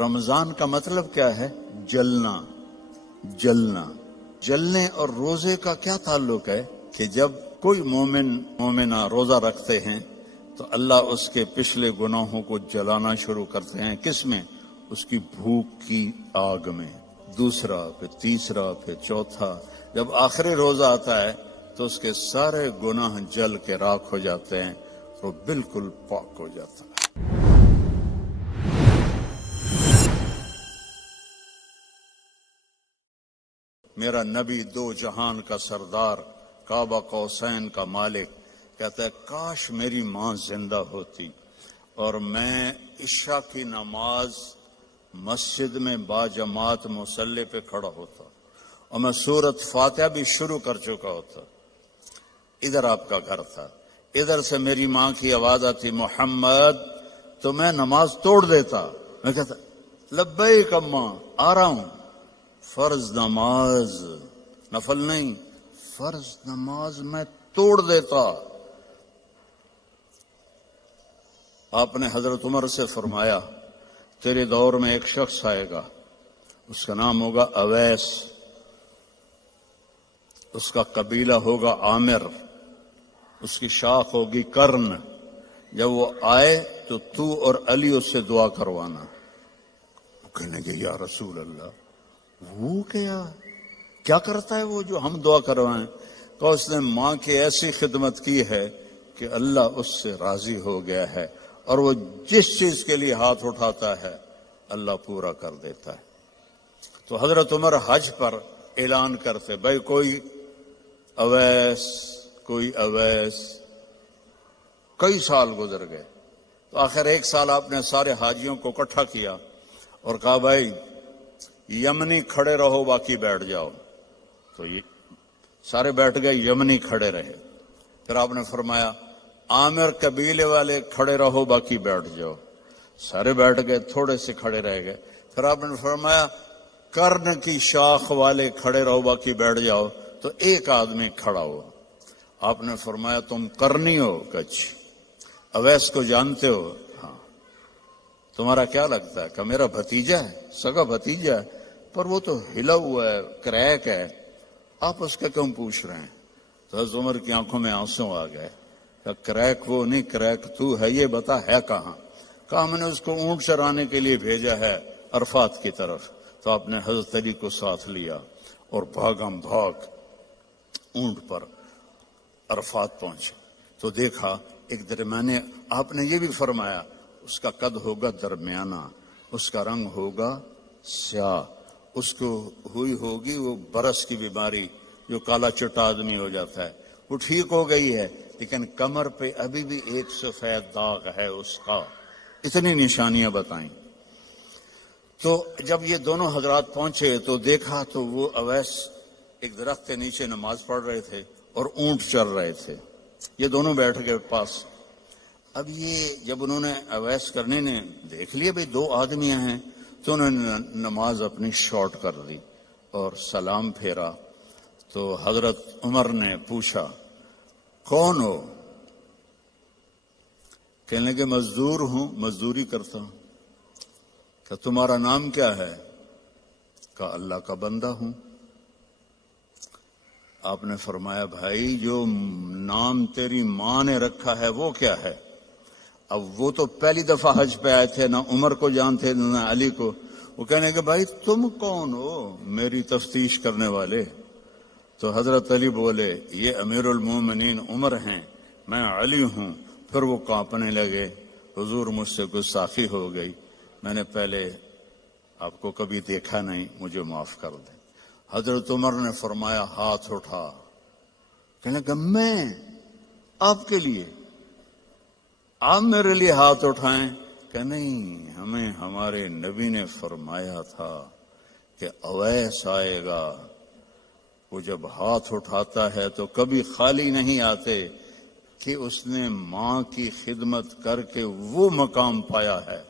رمضان کا مطلب کیا ہے؟ جلنا، جلنا۔ جلنے اور روزے کا کیا تعلق ہے کہ جب کوئی مومنہ روزہ رکھتے ہیں تو اللہ اس کے پچھلے گناہوں کو جلانا شروع کرتے ہیں۔ کس میں؟ اس کی بھوک کی آگ میں۔ دوسرا، پھر تیسرا، پھر چوتھا۔ جب آخری روزہ آتا ہے تو اس کے سارے گناہ جل کے راکھ ہو جاتے ہیں، وہ بالکل پاک ہو جاتا ہے۔ میرا نبی دو جہان کا سردار، کعبہ قوسین کا مالک، کہتا ہے کاش میری ماں زندہ ہوتی اور میں عشاء کی نماز مسجد میں باجماعت مصلی پہ کھڑا ہوتا اور میں سورۃ فاتحہ بھی شروع کر چکا ہوتا۔ ادھر آپ کا گھر تھا، ادھر سے میری ماں کی آواز آتی محمد، تو میں نماز توڑ دیتا۔ میں کہتا لبیک اماں، آ رہا ہوں۔ فرض نماز، نفل نہیں، فرض نماز میں توڑ دیتا۔ آپ نے حضرت عمر سے فرمایا تیرے دور میں ایک شخص آئے گا، اس کا نام ہوگا اویس، اس کا قبیلہ ہوگا عامر، اس کی شاخ ہوگی کرن۔ جب وہ آئے تو تو اور علی اس سے دعا کروانا۔ کہنے کہ یا رسول اللہ، وہ کیا کرتا ہے وہ جو ہم دعا کروائیں؟ تو اس نے ماں کی ایسی خدمت کی ہے کہ اللہ اس سے راضی ہو گیا ہے، اور وہ جس چیز کے لیے ہاتھ اٹھاتا ہے اللہ پورا کر دیتا ہے۔ تو حضرت عمر حج پر اعلان کرتے بھائی کوئی اویس، کوئی اویس۔ کئی سال گزر گئے تو آخر ایک سال آپ نے سارے حاجیوں کو اکٹھا کیا اور کہا بھائی یمنی کھڑے رہو باقی بیٹھ جاؤ۔ تو یہ سارے بیٹھ گئے، یمنی کھڑے رہے۔ پھر آپ نے فرمایا عامر قبیلے والے کھڑے رہو باقی بیٹھ جاؤ۔ سارے بیٹھ گئے، تھوڑے سے کھڑے رہ گئے۔ پھر آپ نے فرمایا کرن کی شاخ والے کھڑے رہو باقی بیٹھ جاؤ۔ تو ایک آدمی کھڑا ہوا۔ آپ نے فرمایا تم کرنی ہو؟ کچھ اویس کو جانتے ہو؟ ہاں۔ تمہارا کیا لگتا ہے؟ کہ میرا بھتیجا ہے، سگا بھتیجا ہے، پر وہ تو ہلا ہوا ہے، کریک ہے، آپ اس کا کیوں پوچھ رہے ہیں؟ تو حضرت عمر کی آنکھوں میں آنسو آ گئے۔ کہ کریک وہ نہیں، کریک تو ہے، یہ بتا ہے کہاں؟ کہا میں نے اس کو اونٹ چرانے کے لیے بھیجا ہے عرفات کی طرف۔ تو آپ نے حضرت علی کو ساتھ لیا اور بھاگم بھاگ اونٹ پر عرفات پہنچے تو دیکھا ایک درمیانے، آپ نے یہ بھی فرمایا اس کا قد ہوگا درمیانہ، اس کا رنگ ہوگا سیاہ، اس کو ہوئی ہوگی وہ برس کی بیماری جو کالا چٹا آدمی ہو جاتا ہے، وہ ٹھیک ہو گئی ہے، لیکن کمر پہ ابھی بھی ایک سفید داغ ہے اس کا۔ اتنی نشانیاں بتائیں۔ تو جب یہ دونوں حضرات پہنچے تو دیکھا تو وہ اویس ایک درخت کے نیچے نماز پڑھ رہے تھے اور اونٹ چر رہے تھے۔ یہ دونوں بیٹھ گئے پاس۔ اب یہ جب انہوں نے اویس کرنے نے دیکھ لیا بھئی دو آدمی ہیں، تو انہوں نے نماز اپنی شارٹ کر دی اور سلام پھیرا۔ تو حضرت عمر نے پوچھا کون ہو؟ کہنے لگے مزدور ہوں، مزدوری کرتا ہوں۔ کہ تمہارا نام کیا ہے؟ کہا اللہ کا بندہ ہوں۔ آپ نے فرمایا بھائی جو نام تیری ماں نے رکھا ہے وہ کیا ہے؟ اب وہ تو پہلی دفعہ حج پہ آئے تھے، نہ عمر کو جانتے نہ علی کو۔ وہ کہنے کہ بھائی تم کون ہو میری تفتیش کرنے والے؟ تو حضرت علی بولے یہ امیر المومنین عمر ہیں، میں علی ہوں۔ پھر وہ کانپنے لگے، حضور مجھ سے گستاخی ہو گئی، میں نے پہلے آپ کو کبھی دیکھا نہیں، مجھے معاف کر دیں۔ حضرت عمر نے فرمایا ہاتھ اٹھا۔ کہنے لگا میں آپ کے لیے؟ آپ میرے لیے ہاتھ اٹھائیں؟ کہ نہیں، ہمیں ہمارے نبی نے فرمایا تھا کہ اویس آئے گا، وہ جب ہاتھ اٹھاتا ہے تو کبھی خالی نہیں آتے کہ اس نے ماں کی خدمت کر کے وہ مقام پایا ہے،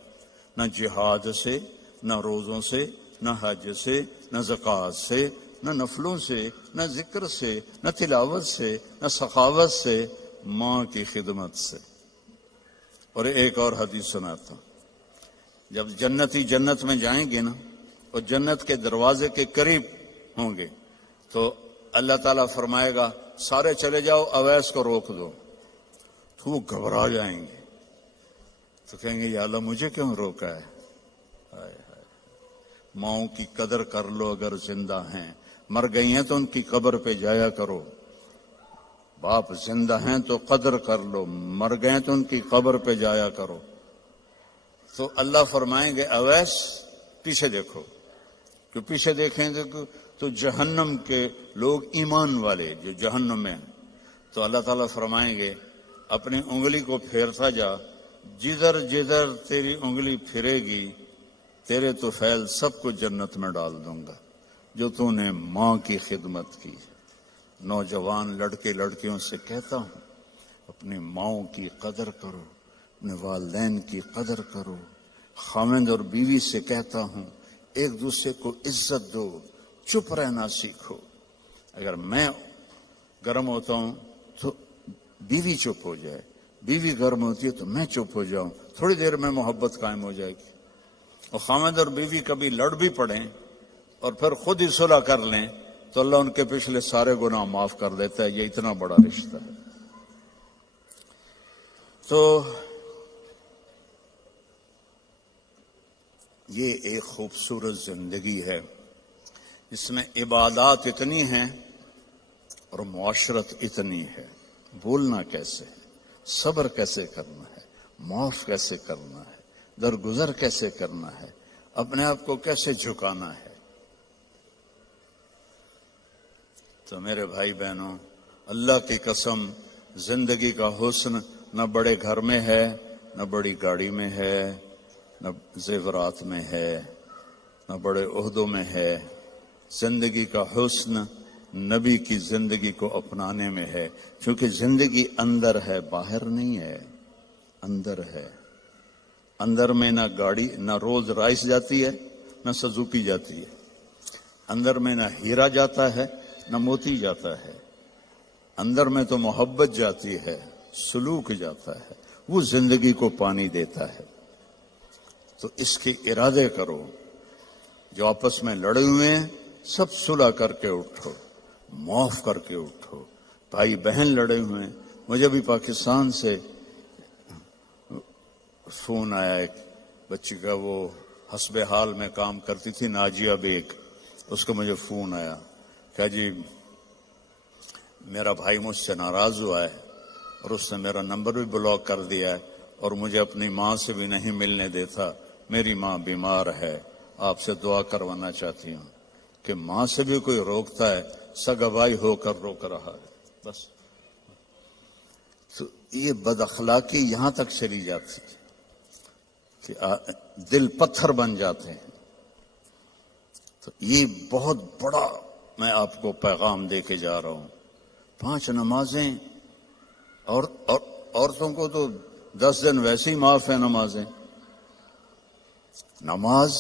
نہ جہاد سے، نہ روزوں سے، نہ حج سے، نہ زکوٰۃ سے، نہ نفلوں سے، نہ ذکر سے، نہ تلاوت سے، نہ سخاوت سے، ماں کی خدمت سے۔ اور ایک اور حدیث سناتا ہوں۔ جب جنتی جنت میں جائیں گے نا اور جنت کے دروازے کے قریب ہوں گے تو اللہ تعالیٰ فرمائے گا سارے چلے جاؤ، اویس کو روک دو، تو وہ گھبرا جائیں گے، تو کہیں گے یا اللہ مجھے کیوں روکا ہے؟ ماؤں کی قدر کر لو اگر زندہ ہیں، مر گئی ہیں تو ان کی قبر پہ جایا کرو، باپ زندہ ہیں تو قدر کر لو، مر گئے تو ان کی قبر پہ جایا کرو۔ تو اللہ فرمائیں گے اویس پیچھے دیکھو، جو پیچھے دیکھیں گے تو جہنم کے لوگ ایمان والے جو جہنم میں ہیں، تو اللہ تعالیٰ فرمائیں گے اپنی انگلی کو پھیرتا جا، جدھر جدھر تیری انگلی پھرے گی تیرے تو فیل سب کو جنت میں ڈال دوں گا جو تو نے ماں کی خدمت کی۔ نوجوان لڑکے لڑکیوں سے کہتا ہوں اپنی ماؤں کی قدر کرو، اپنے والدین کی قدر کرو۔ خاوند اور بیوی سے کہتا ہوں ایک دوسرے کو عزت دو، چپ رہنا سیکھو۔ اگر میں گرم ہوتا ہوں تو بیوی چپ ہو جائے، بیوی گرم ہوتی ہے تو میں چپ ہو جاؤں، تھوڑی دیر میں محبت قائم ہو جائے گی۔ اور خاوند اور بیوی کبھی لڑ بھی پڑیں اور پھر خود ہی صلح کر لیں تو اللہ ان کے پچھلے سارے گناہ معاف کر دیتا ہے۔ یہ اتنا بڑا رشتہ ہے۔ تو یہ ایک خوبصورت زندگی ہے جس میں عبادات اتنی ہیں اور معاشرت اتنی ہے۔ بولنا کیسے ہے، صبر کیسے کرنا ہے، معاف کیسے کرنا ہے، درگزر کیسے کرنا ہے، اپنے آپ کو کیسے جھکانا ہے۔ تو میرے بھائی بہنوں، اللہ کی قسم زندگی کا حسن نہ بڑے گھر میں ہے، نہ بڑی گاڑی میں ہے، نہ زیورات میں ہے، نہ بڑے عہدوں میں ہے۔ زندگی کا حسن نبی کی زندگی کو اپنانے میں ہے، کیونکہ زندگی اندر ہے، باہر نہیں ہے، اندر ہے۔ اندر میں نہ گاڑی، نہ رولز رائس جاتی ہے، نہ سزوکی جاتی ہے۔ اندر میں نہ ہیرا جاتا ہے، نہ موتی جاتا ہے۔ اندر میں تو محبت جاتی ہے، سلوک جاتا ہے، وہ زندگی کو پانی دیتا ہے۔ تو اس کے ارادے کرو، جو آپس میں لڑے ہوئے ہیں سب صلح کر کے اٹھو، معاف کر کے اٹھو۔ بھائی بہن لڑے ہوئے ہیں، مجھے بھی پاکستان سے فون آیا ایک بچی کا، وہ حسب حال میں کام کرتی تھی، ناجیہ بیگ، اس کا مجھے فون آیا کہ جی میرا بھائی مجھ سے ناراض ہوا ہے اور اس نے میرا نمبر بھی بلاک کر دیا ہے اور مجھے اپنی ماں سے بھی نہیں ملنے دیتا، میری ماں بیمار ہے، آپ سے دعا کروانا چاہتی ہوں۔ کہ ماں سے بھی کوئی روکتا ہے، سگا بھائی ہو کر روک رہا ہے۔ بس تو یہ بد اخلاقی یہاں تک چلی جاتی ہے کہ دل پتھر بن جاتے ہیں۔ تو یہ بہت بڑا میں آپ کو پیغام دے کے جا رہا ہوں۔ 5 نمازیں، اور عورتوں کو تو 10 دن ویسے ہی معاف ہے نمازیں، نماز،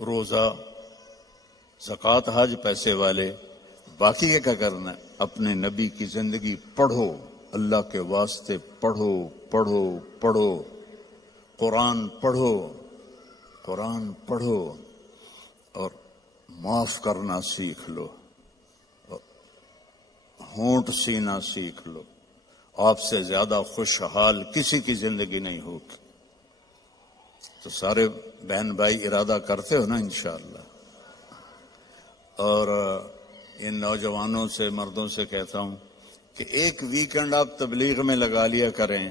روزہ، زکوٰۃ، حج، پیسے والے۔ باقی کیا کرنا ہے؟ اپنے نبی کی زندگی پڑھو، اللہ کے واسطے پڑھو پڑھو پڑھو، قرآن پڑھو، قرآن پڑھو، اور معاف کرنا سیکھ لو، ہونٹ سینا سیکھ لو۔ آپ سے زیادہ خوشحال کسی کی زندگی نہیں ہوگی۔ تو سارے بہن بھائی ارادہ کرتے ہو نا انشاءاللہ۔ اور ان نوجوانوں سے، مردوں سے کہتا ہوں کہ ایک ویکنڈ آپ تبلیغ میں لگا لیا کریں،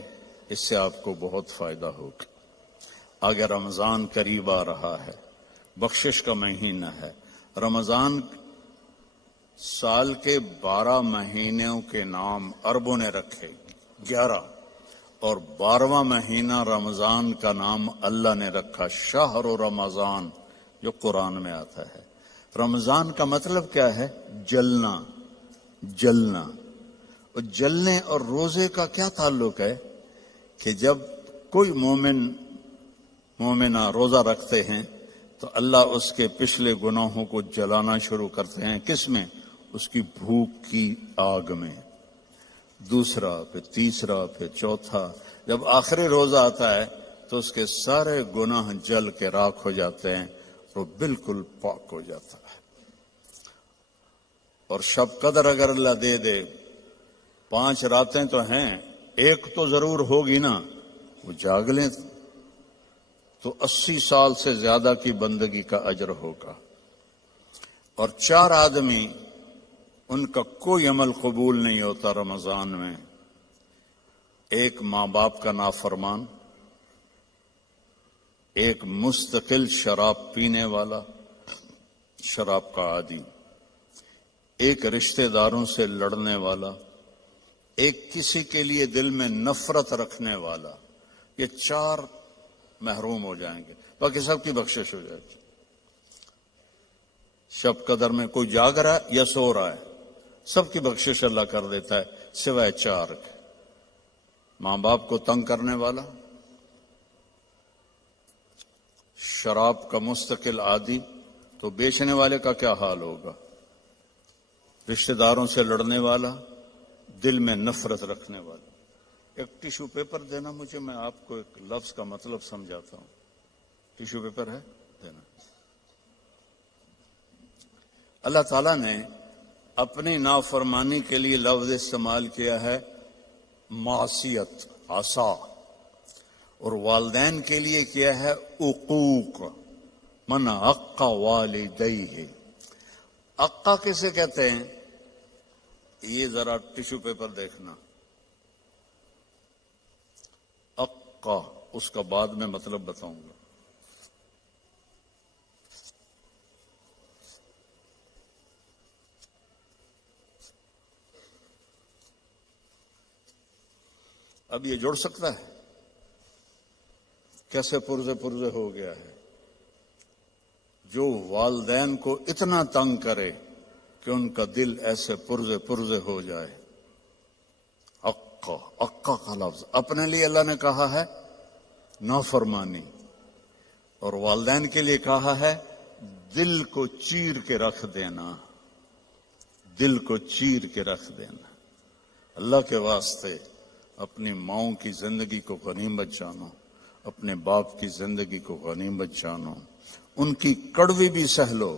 اس سے آپ کو بہت فائدہ ہوگا۔ آگے رمضان قریب آ رہا ہے، بخشش کا مہینہ ہے۔ رمضان سال کے 12 مہینوں کے نام عربوں نے رکھے، 11، اور 12واں مہینہ رمضان کا نام اللہ نے رکھا شہر رمضان، جو قرآن میں آتا ہے۔ رمضان کا مطلب کیا ہے؟ جلنا، جلنا۔ اور جلنے اور روزے کا کیا تعلق ہے؟ کہ جب کوئی مومنہ روزہ رکھتے ہیں تو اللہ اس کے پچھلے گناہوں کو جلانا شروع کرتے ہیں۔ کس میں؟ اس کی بھوک کی آگ میں۔ دوسرا، پھر تیسرا، پھر چوتھا، جب آخری روزہ آتا ہے تو اس کے سارے گناہ جل کے راکھ ہو جاتے ہیں، وہ بالکل پاک ہو جاتا ہے۔ اور شب قدر اگر اللہ دے دے، 5 راتیں تو ہیں، ایک تو ضرور ہوگی نا، وہ جاگ لیں تو 80 سال سے زیادہ کی بندگی کا اجر ہوگا۔ اور 4 آدمی ان کا کوئی عمل قبول نہیں ہوتا رمضان میں، ایک ماں باپ کا نافرمان، ایک مستقل شراب پینے والا، شراب کا عادی، ایک رشتہ داروں سے لڑنے والا، ایک کسی کے لیے دل میں نفرت رکھنے والا۔ یہ 4 محروم ہو جائیں گے، باقی سب کی بخشش ہو جائے گی۔ شب قدر میں کوئی جاگ رہا ہے یا سو رہا ہے، سب کی بخشش اللہ کر دیتا ہے سوائے 4 کے۔ ماں باپ کو تنگ کرنے والا، شراب کا مستقل عادی، تو بیچنے والے کا کیا حال ہوگا، رشتہ داروں سے لڑنے والا، دل میں نفرت رکھنے والا۔ ایک ٹیشو پیپر دینا مجھے، میں آپ کو ایک لفظ کا مطلب سمجھاتا ہوں۔ ٹیشو پیپر ہے دینا۔ اللہ تعالیٰ نے اپنی نافرمانی کے لیے لفظ استعمال کیا ہے معصیت، عصا، اور والدین کے لیے کیا ہے عقوق، من عق والدیہ۔ عقا کسے کہتے ہیں؟ یہ ذرا ٹیشو پیپر دیکھنا، عقا، اس کا بعد میں مطلب بتاؤں گا۔ اب یہ جڑ سکتا ہے؟ کیسے پرزے ہو گیا ہے؟ جو والدین کو اتنا تنگ کرے کہ ان کا دل ایسے پرزے ہو جائے۔ عقا کا لفظ اپنے لیے اللہ نے کہا ہے نافرمانی، اور والدین کے لیے کہا ہے دل کو چیر کے رکھ دینا، دل کو چیر کے رکھ دینا۔ اللہ کے واسطے اپنی ماؤں کی زندگی کو غنیمت جانو، اپنے باپ کی زندگی کو غنیمت جانو، ان کی کڑوی بھی سہ لو،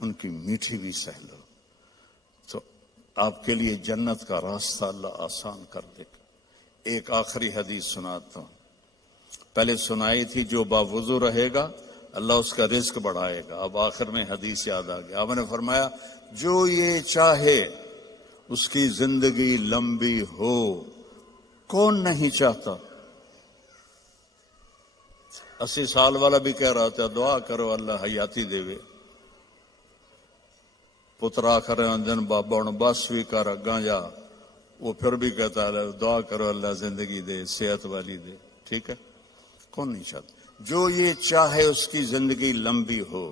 ان کی میٹھی بھی سہ لو، تو آپ کے لیے جنت کا راستہ اللہ آسان کر دے گا۔ ایک آخری حدیث سناتا ہوں، پہلے سنائی تھی، جو باوضو رہے گا اللہ اس کا رزق بڑھائے گا۔ اب آخر میں حدیث یاد آ گیا، آپ نے فرمایا جو یہ چاہے اس کی زندگی لمبی ہو، کون نہیں چاہتا؟ 80 سال والا بھی کہہ رہا تھا دعا کرو اللہ حیاتی دے وے، پترا کرے دن بابا بس بھی کر اگاں جا، وہ پھر بھی کہتا ہے دعا کرو اللہ زندگی دے، صحت والی دے۔ ٹھیک ہے، کون نہیں چاہتا؟ جو یہ چاہے اس کی زندگی لمبی ہو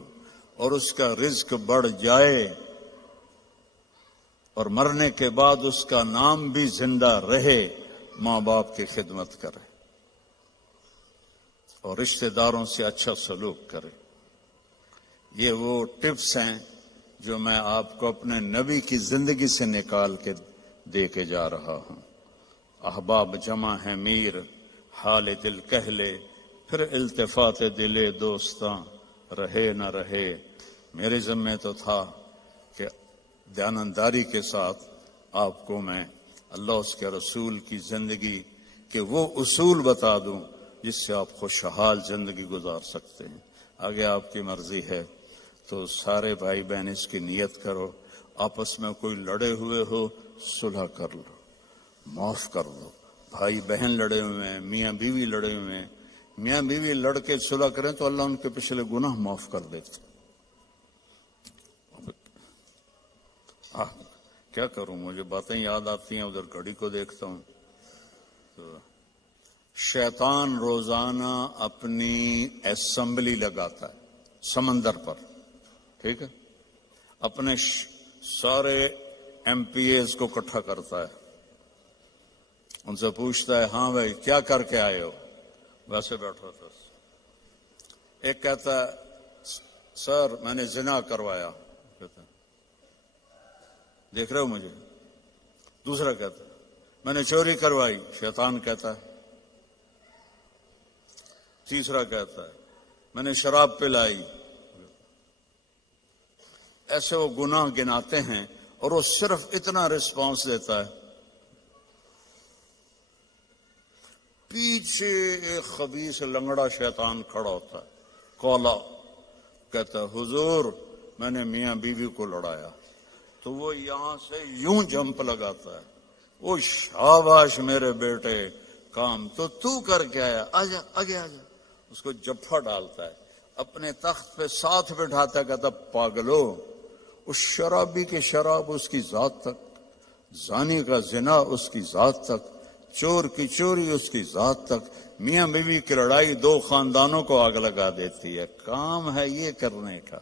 اور اس کا رزق بڑھ جائے اور مرنے کے بعد اس کا نام بھی زندہ رہے، ماں باپ کی خدمت کرے اور رشتہ داروں سے اچھا سلوک کرے۔ یہ وہ ٹپس ہیں جو میں آپ کو اپنے نبی کی زندگی سے نکال کے دے کے جا رہا ہوں۔ احباب جمع ہے میر، حال دل کہہ لے، پھر التفات دلے دوستاں رہے نہ رہے۔ میرے ذمہ تو تھا کہ دیانتداری کے ساتھ آپ کو میں اللہ اس کے رسول کی زندگی کے وہ اصول بتا دوں جس سے آپ خوشحال زندگی گزار سکتے ہیں۔ آگے آپ کی مرضی ہے تو سارے بھائی بہن اس کی نیت کرو، آپس میں کوئی لڑے ہوئے ہو صلح کر لو، معاف کر دو۔ بھائی بہن لڑے ہوئے ہیں، میاں بیوی لڑے ہوئے ہیں، میاں بیوی لڑ کے صلح کریں تو اللہ ان کے پچھلے گناہ معاف کر دیتے۔ کیا کروں، مجھے باتیں یاد آتی ہیں، ادھر گھڑی کو دیکھتا ہوں تو شیطان روزانہ اپنی اسمبلی لگاتا ہے سمندر پر، ٹھیک ہے، اپنے سارے ایم پی ایز کو اکٹھا کرتا ہے، ان سے پوچھتا ہے ہاں بھائی کیا کر کے آئے ہو؟ ویسے بیٹھا تھا، ایک کہتا ہے سر میں نے زنا کروایا، کہتا ہے دیکھ رہے ہو مجھے؟ دوسرا کہتا ہے میں نے چوری کروائی، شیطان کہتا ہے تیسرا کہتا ہے میں نے شراب پلائی. ایسے وہ گناہ گناتے ہیں اور وہ صرف اتنا رسپانس دیتا ہے. پیچھے ایک خبیث لنگڑا شیطان کھڑا ہوتا ہے کولا، کہتا ہے حضور میں نے میاں بیوی کو لڑایا. تو وہ یہاں سے یوں جمپ لگاتا ہے، وہ شاباش میرے بیٹے کام تو کر کے آیا، آجا آگے آجا. اس کو جفا ڈالتا ہے، اپنے تخت پہ ساتھ بٹھاتا ہے، کہتا پاگلو اس شرابی کی شراب اس کی ذات تک، زانی کا زنا اس کی ذات تک، چور کی چوری اس کی ذات تک. میاں بیوی کی لڑائی 2 خاندانوں کو آگ لگا دیتی ہے. کام ہے یہ کرنے کا.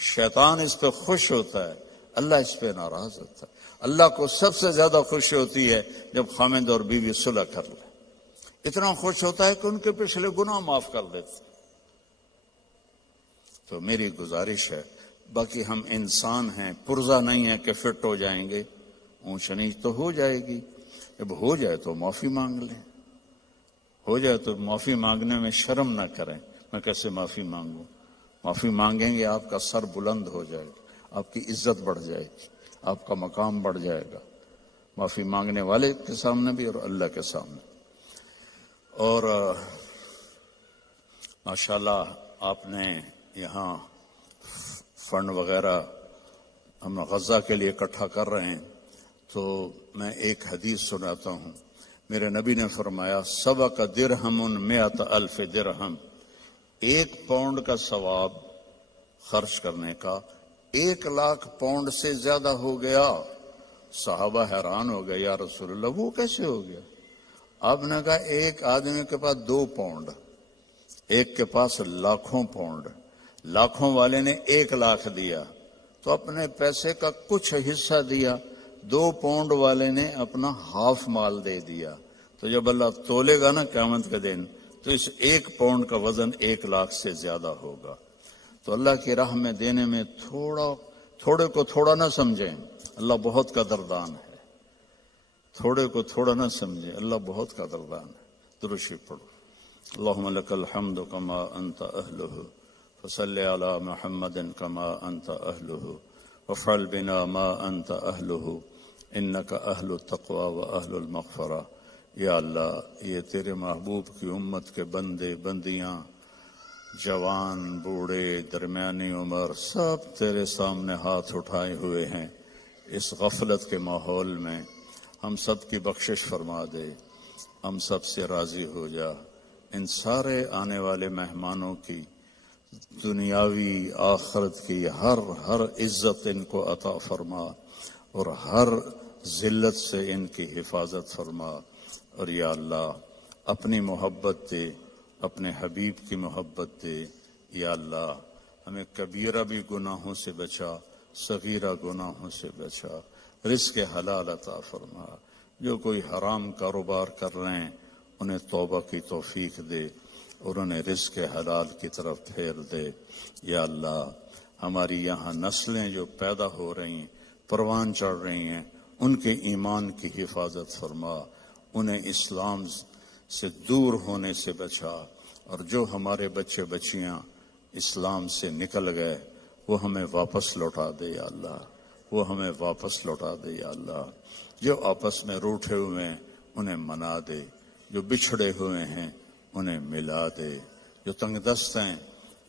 شیطان اس پہ خوش ہوتا ہے، اللہ اس پہ ناراض ہوتا ہے. اللہ کو سب سے زیادہ خوشی ہوتی ہے جب خاوند اور بیوی صلح کر لے. اتنا خوش ہوتا ہے کہ ان کے پچھلے گناہ معاف کر دیتے. تو میری گزارش ہے، باقی ہم انسان ہیں، پرزہ نہیں ہے کہ فٹ ہو جائیں گے. اونچ نیچ تو ہو جائے گی، جب ہو جائے تو معافی مانگ لیں. ہو جائے تو معافی مانگنے میں شرم نہ کریں. میں کیسے معافی مانگوں؟ معافی مانگیں گے آپ کا سر بلند ہو جائے گا، آپ کی عزت بڑھ جائے گی، آپ کا مقام بڑھ جائے گا، معافی مانگنے والے کے سامنے بھی اور اللہ کے سامنے. اور ماشاءاللہ آپ نے یہاں فنڈ وغیرہ ہم غزہ کے لیے اکٹھا کر رہے ہیں. تو میں ایک حدیث سناتا ہوں. میرے نبی نے فرمایا سبق درہم 100,000 درہم، 1 پاؤنڈ کا ثواب خرچ کرنے کا 1,00,000 پاؤنڈ سے زیادہ ہو گیا. صحابہ حیران ہو گئے، یا رسول اللہ وہ کیسے ہو گیا؟ آپ نے کہا ایک آدمی کے پاس 2 پاؤنڈ، ایک کے پاس لاکھوں پاؤنڈ. لاکھوں والے نے 1,00,000 دیا تو اپنے پیسے کا کچھ حصہ دیا، 2 پاؤنڈ والے نے اپنا ہاف مال دے دیا. تو جب اللہ تولے گا نا قیامت کے دن تو اس 1 پاؤنڈ کا وزن 1,00,000 سے زیادہ ہوگا. تو اللہ کی راہ میں دینے میں تھوڑے کو تھوڑا نہ سمجھیں، اللہ بہت قدردان ہے. تھوڑے کو تھوڑا نہ سمجھیں، اللہ بہت قدردان ہے. درود شریف پڑھو. اللہم لک الحمد کما انت اہلہ فصل علی محمد کما انت اہلہ وفعل بنا ما انت اہلہ انک اہل التقوی و اہل المغفرہ. یا اللہ یہ تیرے محبوب کی امت کے بندے بندیاں، جوان بوڑھے درمیانی عمر، سب تیرے سامنے ہاتھ اٹھائے ہوئے ہیں. اس غفلت کے ماحول میں ہم سب کی بخشش فرما دے، ہم سب سے راضی ہو جا. ان سارے آنے والے مہمانوں کی دنیاوی آخرت کی ہر عزت ان کو عطا فرما اور ہر ذلت سے ان کی حفاظت فرما. اور یا اللہ اپنی محبت دے، اپنے حبیب کی محبت دے. یا اللہ ہمیں کبیرہ بھی گناہوں سے بچا، صغیرہ گناہوں سے بچا. رزق حلال عطا فرما. جو کوئی حرام کاروبار کر رہے ہیں انہیں توبہ کی توفیق دے اور انہیں رزق حلال کی طرف پھیر دے. یا اللہ ہماری یہاں نسلیں جو پیدا ہو رہی ہیں، پروان چڑھ رہی ہیں، ان کے ایمان کی حفاظت فرما، انہیں اسلام سے دور ہونے سے بچا. اور جو ہمارے بچے بچیاں اسلام سے نکل گئے وہ ہمیں واپس لوٹا دے یا اللہ، وہ ہمیں واپس لوٹا دے یا اللہ. جو آپس میں روٹھے ہوئے ہیں انہیں منا دے، جو بچھڑے ہوئے ہیں انہیں ملا دے، جو تنگ دست ہیں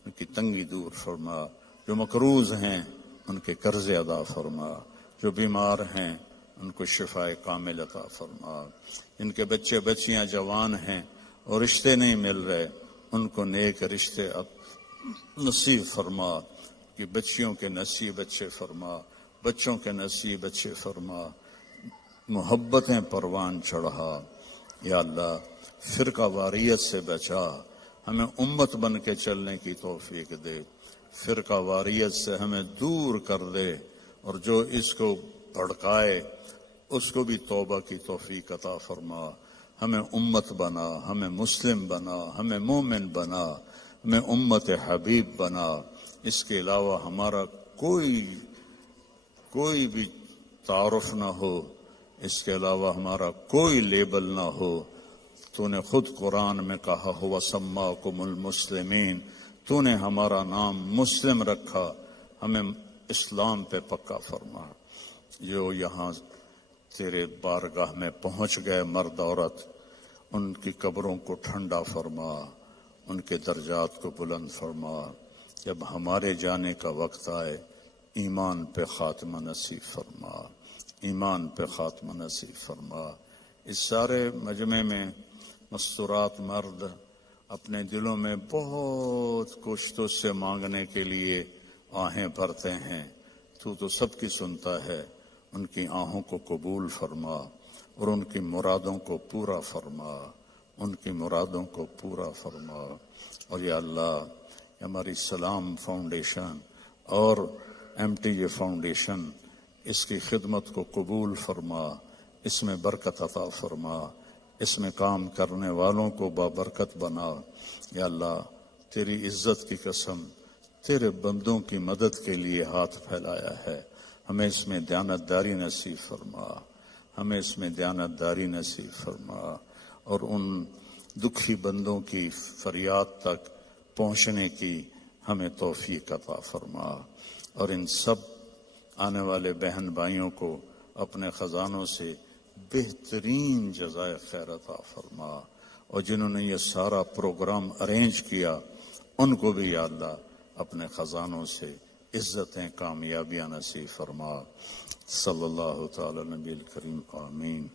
ان کی تنگی دور فرما، جو مقروض ہیں ان کے قرض ادا فرما، جو بیمار ہیں ان کو شفائے کامل عطا فرما. ان کے بچے بچیاں جوان ہیں اور رشتے نہیں مل رہے، ان کو نیک رشتے نصیب فرما. کہ بچیوں کے نصیب اچھے فرما، بچوں کے نصیب اچھے فرما، محبتیں پروان چڑھا. یا اللہ فرقہ واریت سے بچا، ہمیں امت بن کے چلنے کی توفیق دے. فرقہ واریت سے ہمیں دور کر دے اور جو اس کو بھڑکائے اس کو بھی توبہ کی توفیق عطا فرما. ہمیں امت بنا، ہمیں مسلم بنا، ہمیں مومن بنا، ہمیں امت حبیب بنا. اس کے علاوہ ہمارا کوئی بھی تعارف نہ ہو، اس کے علاوہ ہمارا کوئی لیبل نہ ہو. تو نے خود قرآن میں کہا ہوا سماکم المسلمین، تو نے ہمارا نام مسلم رکھا، ہمیں اسلام پہ پکا فرما۔ جو یہاں تیرے بارگاہ میں پہنچ گئے مرد عورت، ان کی قبروں کو ٹھنڈا فرما، ان کے درجات کو بلند فرما۔ جب ہمارے جانے کا وقت آئے ایمان پہ خاتمہ نصیب فرما، ایمان پہ خاتمہ نصیب فرما۔ اس سارے مجمع میں مستورات مرد اپنے دلوں میں بہت کچھ تو سے مانگنے کے لیے آہیں بھرتے ہیں، تو سب کی سنتا ہے، ان کی آہوں کو قبول فرما اور ان کی مرادوں کو پورا فرما، ان کی مرادوں کو پورا فرما۔ اور یا اللہ ہماری سلام فاؤنڈیشن اور MTJ فاؤنڈیشن، اس کی خدمت کو قبول فرما، اس میں برکت عطا فرما، اس میں کام کرنے والوں کو بابرکت بنا۔ یا اللہ تیری عزت کی قسم، تیرے بندوں کی مدد کے لیے ہاتھ پھیلایا ہے، ہمیں اس میں دیانتداری نصیب فرما، ہمیں اس میں دیانتداری نصیب فرما، اور ان دکھی بندوں کی فریاد تک پہنچنے کی ہمیں توفیق عطا فرما، اور ان سب آنے والے بہن بھائیوں کو اپنے خزانوں سے بہترین جزائے خیر عطا فرما، اور جنہوں نے یہ سارا پروگرام ارینج کیا ان کو بھی یا اللہ اپنے خزانوں سے عزتیں کامیابیاں نصیب فرما۔ صلی اللہ تعالی نبی الکریم، آمین۔